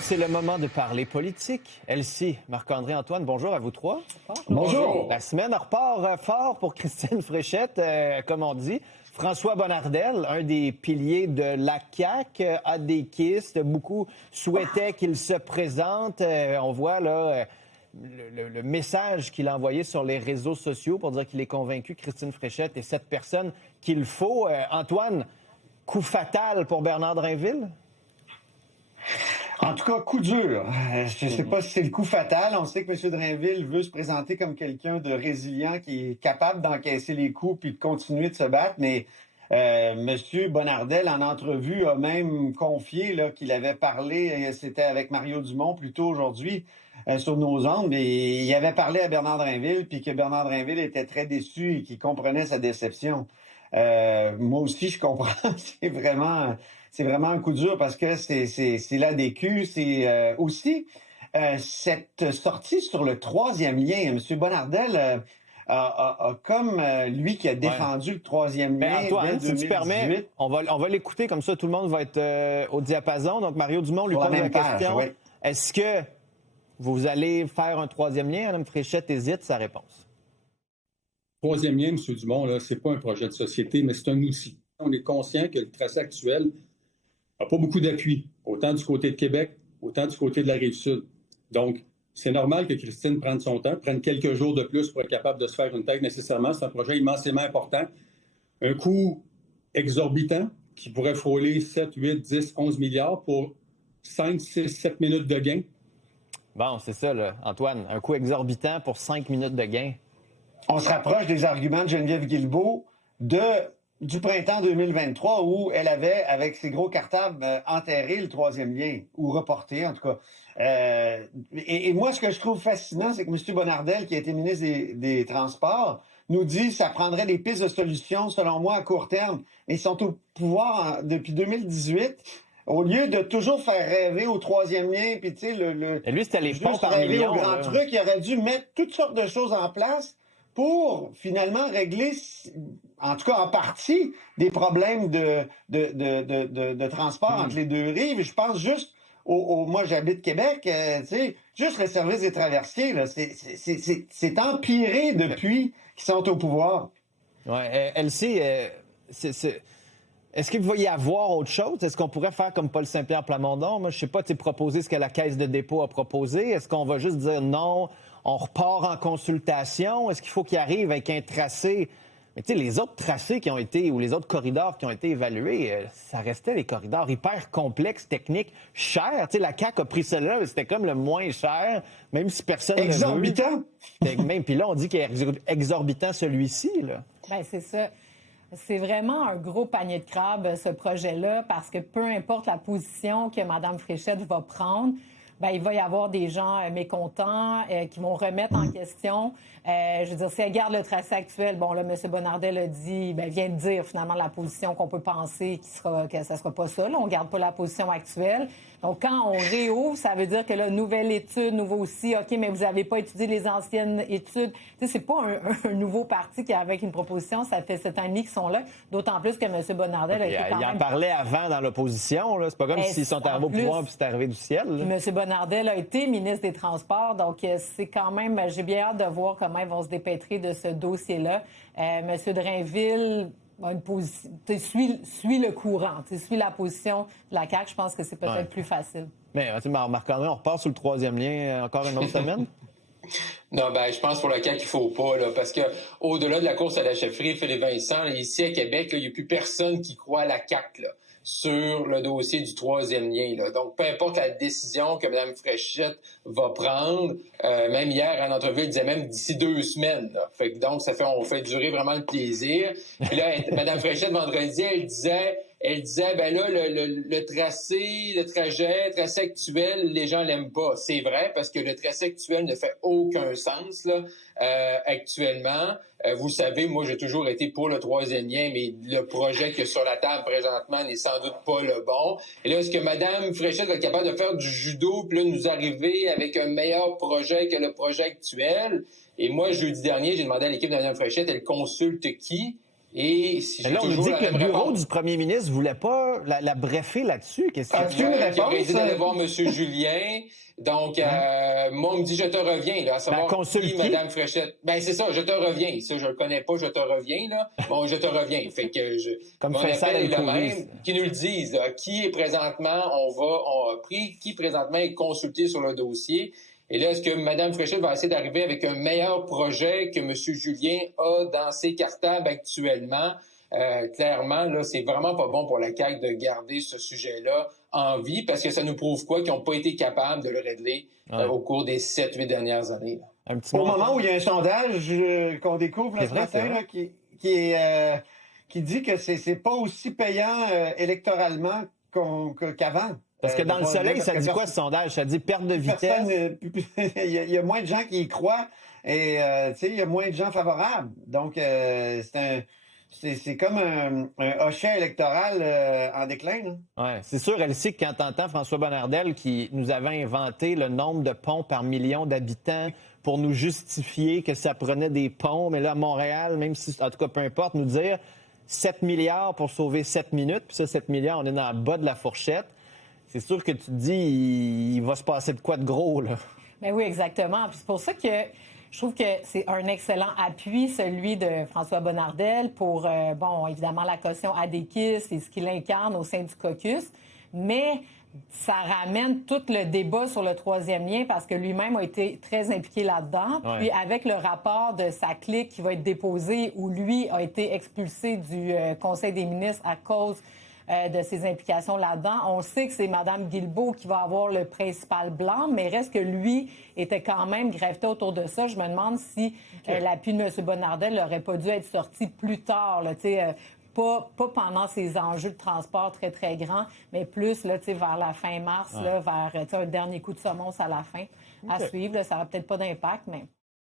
c'est le moment de parler politique. Elsie, Marc-André, Antoine, bonjour à vous trois. Bonjour. La semaine repart fort pour Christine Fréchette, comme on dit. François Bonnardel, un des piliers de la CAQ, a des kystes. Beaucoup souhaitaient qu'il se présente. On voit là le message qu'il a envoyé sur les réseaux sociaux pour dire qu'il est convaincu que Christine Fréchette est cette personne qu'il faut. Antoine, coup fatal pour Bernard Drainville? En tout cas, coup dur. Je ne sais pas si c'est le coup fatal. On sait que M. Drainville veut se présenter comme quelqu'un de résilient qui est capable d'encaisser les coups puis de continuer de se battre. Mais M. Bonnardel, en entrevue, a même confié là, qu'il avait parlé, c'était avec Mario Dumont plus tôt aujourd'hui, sur nos ondes, mais il avait parlé à Bernard Drainville puis que Bernard Drainville était très déçu et qu'il comprenait sa déception. Moi aussi, je comprends. C'est vraiment un coup dur parce que c'est l'ADQ. C'est aussi cette sortie sur le troisième lien. M. Bonnardel a comme lui qui a défendu le troisième lien. Antoine, si tu permets, on va l'écouter comme ça, tout le monde va être au diapason. Donc, Mario Dumont lui pose la question. Oui. Est-ce que vous allez faire un troisième lien? Mme Fréchette hésite sa réponse. Troisième lien, M. Dumont, ce n'est pas un projet de société, mais c'est un outil. On est conscient que le tracé actuel n'a pas beaucoup d'appui, autant du côté de Québec, autant du côté de la Rive-Sud. Donc, c'est normal que Christine prenne son temps, prenne quelques jours de plus pour être capable de se faire une tête nécessairement. C'est un projet immensément important. Un coût exorbitant qui pourrait frôler 7, 8, 10, 11 milliards pour 5, 6, 7 minutes de gain. Bon, c'est ça, là, Antoine. Un coût exorbitant pour 5 minutes de gain. On se rapproche des arguments de Geneviève Guilbeault du printemps 2023 où elle avait, avec ses gros cartables, enterré le troisième lien, ou reporté en tout cas. Et moi, ce que je trouve fascinant, c'est que M. Bonnardel, qui a été ministre des Transports, nous dit que ça prendrait des pistes de solutions, selon moi, à court terme. Mais ils sont au pouvoir depuis 2018. Au lieu de toujours faire rêver au troisième lien, puis tu sais, Et lui, c'était les ponts par millions. Au grand truc, il aurait dû mettre toutes sortes de choses en place pour finalement régler, en tout cas en partie, des problèmes de transport entre les deux rives. Je pense juste moi, j'habite Québec, tu sais, juste le service des traversiers, là, c'est empiré depuis qu'ils sont au pouvoir. Oui, Elsie, est-ce qu'il va y avoir autre chose? Est-ce qu'on pourrait faire comme Paul Saint-Pierre Plamondon? Moi, je sais pas, proposer ce que la Caisse de dépôt a proposé. Est-ce qu'on va juste dire non, on repart en consultation? Est-ce qu'il faut qu'il arrive avec un tracé? Mais tu sais, les autres tracés qui ont été, ou les autres corridors qui ont été évalués, ça restait des corridors hyper complexes, techniques, chers. Tu sais, la CAQ a pris cela, c'était comme le moins cher, même si personne ne veut. Exorbitant! Puis là, on dit qu'il est exorbitant celui-ci, là. Bien, c'est ça. C'est vraiment un gros panier de crabes, ce projet-là, parce que peu importe la position que Mme Fréchette va prendre, bien, il va y avoir des gens mécontents qui vont remettre en question. Je veux dire, si elle garde le tracé actuel, bon, là, M. Bonnardel a dit, vient de dire finalement la position qu'on peut penser que ça ne sera pas ça. Là, on ne garde pas la position actuelle. Donc, quand on réouvre, ça veut dire que là, nouvelle étude, nouveau aussi, OK, mais vous n'avez pas étudié les anciennes études. Tu sais, c'est pas un nouveau parti qui est avec une proposition. Ça fait 7 ans et demi qu'ils sont là. D'autant plus que M. Bonnardel a été quand même... Il en parlait avant dans l'opposition, là. C'est pas comme s'ils sont arrivés au pouvoir puis c'est arrivé du ciel, là. M. Bonnardel a été ministre des Transports. Donc, c'est quand même... J'ai bien hâte de voir comment ils vont se dépêtrer de ce dossier-là. M. Drainville... Suis le courant, suis la position de la CAQ. Je pense que c'est peut-être plus facile. Mais Marc-André, on repart sur le troisième lien encore une autre semaine? Non, je pense pour le CAQ qu'il faut pas, là, parce que au-delà de la course à la chefferie, Philippe Vincent, là, ici à Québec, il n'y a plus personne qui croit à la CAQ là, sur le dossier du troisième lien. Là. Donc, peu importe la décision que Mme Fréchette va prendre, même hier, en entrevue, elle disait même d'ici 2 semaines. Là. Fait que donc, on fait durer vraiment le plaisir. Puis là, Mme Fréchette, vendredi, elle disait, là, le tracé, le tracé actuel, les gens l'aiment pas. C'est vrai, parce que le tracé actuel ne fait aucun sens, là, actuellement. Vous savez, moi, j'ai toujours été pour le troisième lien, mais le projet qui est sur la table présentement n'est sans doute pas le bon. Et là, est-ce que Mme Fréchette va être capable de faire du judo, puis là, nous arriver avec un meilleur projet que le projet actuel? Et moi, jeudi dernier, j'ai demandé à l'équipe de Mme Fréchette, elle consulte qui? Et si Mais là, on nous dit que le bureau du premier ministre ne voulait pas la briefer là-dessus. Qu'est-ce que As-tu une réponse? J'aurais dit d'aller voir M. Julien. Donc, moi, on me dit « je te reviens », là, à savoir qui, Mme Fréchette. Ben c'est ça, « je te reviens ». Ça, je le connais pas, « je te reviens », là. Bon, « je te reviens ». Fait que Comme mon Faisal appel est le El-Khoury. même. Qui nous le disent, là, qui est présentement, qui présentement est consulté sur le dossier. Et là, est-ce que Mme Fréchette va essayer d'arriver avec un meilleur projet que M. Julien a dans ses cartables actuellement? Clairement, là, c'est vraiment pas bon pour la CAQ de garder ce sujet-là en vie parce que ça nous prouve quoi? Qu'ils n'ont pas été capables de le régler au cours des 7-8 dernières années. Là. Au moment où il y a un sondage qu'on découvre ce matin là, qui dit que c'est pas aussi payant électoralement qu'avant. Parce que dans le soleil, ça dit quoi ce sondage? Ça dit perte de vitesse? Il y a moins de gens qui y croient et il y a moins de gens favorables. Donc, c'est comme un hochet électoral en déclin. Oui, c'est sûr, Elsie, que quand t'entends François Bonnardel qui nous avait inventé le nombre de ponts par million d'habitants pour nous justifier que ça prenait des ponts, mais là, à Montréal, même si, en tout cas, peu importe, nous dire 7 milliards pour sauver 7 minutes, puis ça, 7 milliards, on est dans le bas de la fourchette. C'est sûr que tu te dis, il va se passer de quoi de gros, là? Bien oui, exactement. Puis c'est pour ça que je trouve que c'est un excellent appui, celui de François Bonnardel, pour, évidemment, la caution Adéquiste et ce qu'il incarne au sein du caucus. Mais ça ramène tout le débat sur le troisième lien parce que lui-même a été très impliqué là-dedans. Ouais. Puis avec le rapport de sa clique qui va être déposé où lui a été expulsé du Conseil des ministres à cause de ses implications là-dedans. On sait que c'est Mme Guilbeault qui va avoir le principal blanc, mais reste que lui était quand même grefté autour de ça. Je me demande si l'appui de M. Bonnardel n'aurait pas dû être sorti plus tard, là, pas pendant ces enjeux de transport très, très grands, mais plus là, vers la fin mars, là, vers un dernier coup de semonce à la fin. À suivre, là, ça n'aura peut-être pas d'impact, mais...